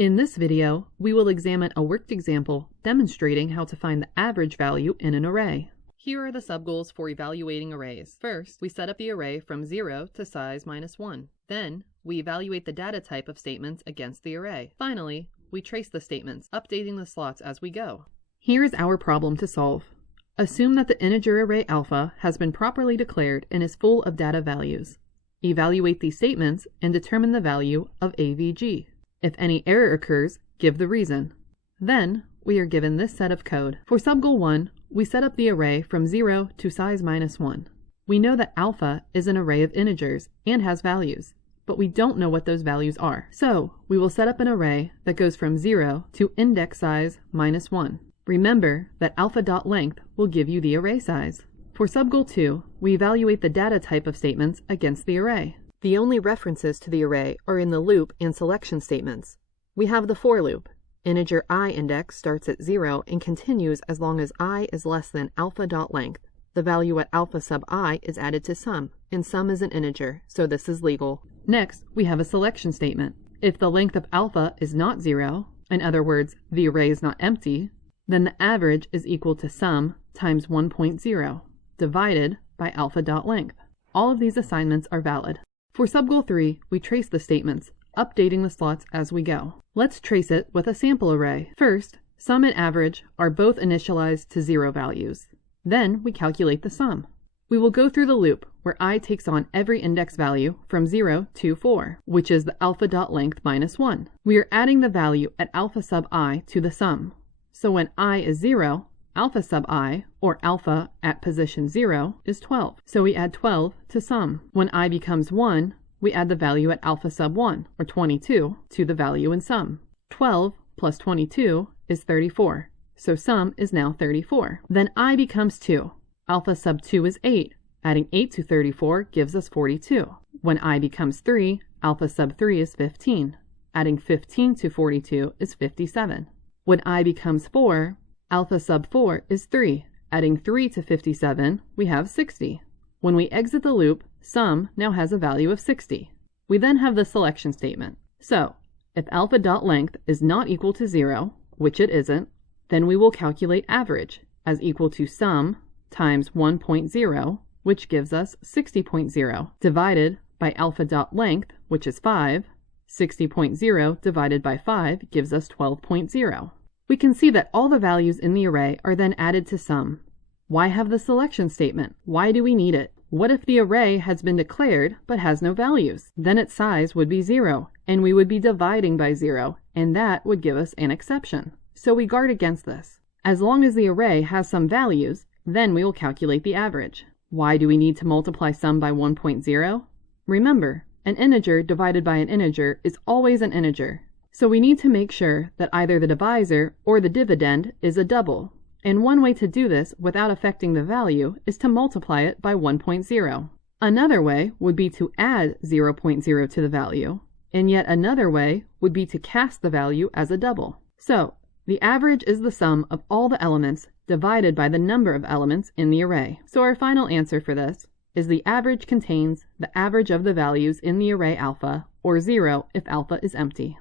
In this video, we will examine a worked example demonstrating how to find the average value in an array. Here are the subgoals for evaluating arrays. First, we set up the array from 0 to size -1. Then, we evaluate the data type of statements against the array. Finally, we trace the statements, updating the slots as we go. Here is our problem to solve. Assume that the integer array alpha has been properly declared and is full of data values. Evaluate these statements and determine the value of AVG. If any error occurs, give the reason. Then, we are given this set of code. For subgoal 1, we set up the array from 0 to size -1. We know that alpha is an array of integers and has values, but we don't know what those values are. So, we will set up an array that goes from 0 to index size -1. Remember that alpha.length will give you the array size. For subgoal 2, we evaluate the data type of statements against the array. The only references to the array are in the loop and selection statements. We have the for loop. Integer I index starts at 0 and continues as long as I is less than alpha.length. The value at alpha sub I is added to sum, and sum is an integer, so this is legal. Next, we have a selection statement. If the length of alpha is not 0, in other words, the array is not empty, then the average is equal to sum times 1.0 divided by alpha.length. All of these assignments are valid. For subgoal 3, we trace the statements, updating the slots as we go. Let's trace it with a sample array. First, sum and average are both initialized to 0 values. Then we calculate the sum. We will go through the loop where I takes on every index value from 0 to 4, which is the alpha.length -1. We are adding the value at alpha sub I to the sum. So when I is 0, alpha sub I, or alpha at position 0, is 12. So we add 12 to sum. When I becomes 1, we add the value at alpha sub 1, or 22, to the value in sum. 12 plus 22 is 34. So sum is now 34. Then I becomes 2. Alpha sub 2 is 8. Adding 8 to 34 gives us 42. When I becomes 3, alpha sub 3 is 15. Adding 15 to 42 is 57. When I becomes 4, alpha sub 4 is 3. Adding 3 to 57, we have 60. When we exit the loop, sum now has a value of 60. We then have the selection statement. So, if alpha.length is not equal to 0, which it isn't, then we will calculate average as equal to sum times 1.0, which gives us 60.0, divided by alpha.length, which is 5. 60.0 divided by 5 gives us 12.0. We can see that all the values in the array are then added to sum. Why have the selection statement? Why do we need it? What if the array has been declared but has no values? Then its size would be 0, and we would be dividing by 0, and that would give us an exception. So we guard against this. As long as the array has some values, then we will calculate the average. Why do we need to multiply sum by 1.0? Remember, an integer divided by an integer is always an integer. So we need to make sure that either the divisor or the dividend is a double. And one way to do this without affecting the value is to multiply it by 1.0. Another way would be to add 0.0 to the value. And yet another way would be to cast the value as a double. So, the average is the sum of all the elements divided by the number of elements in the array. So our final answer for this is the average contains the average of the values in the array alpha, or 0 if alpha is empty.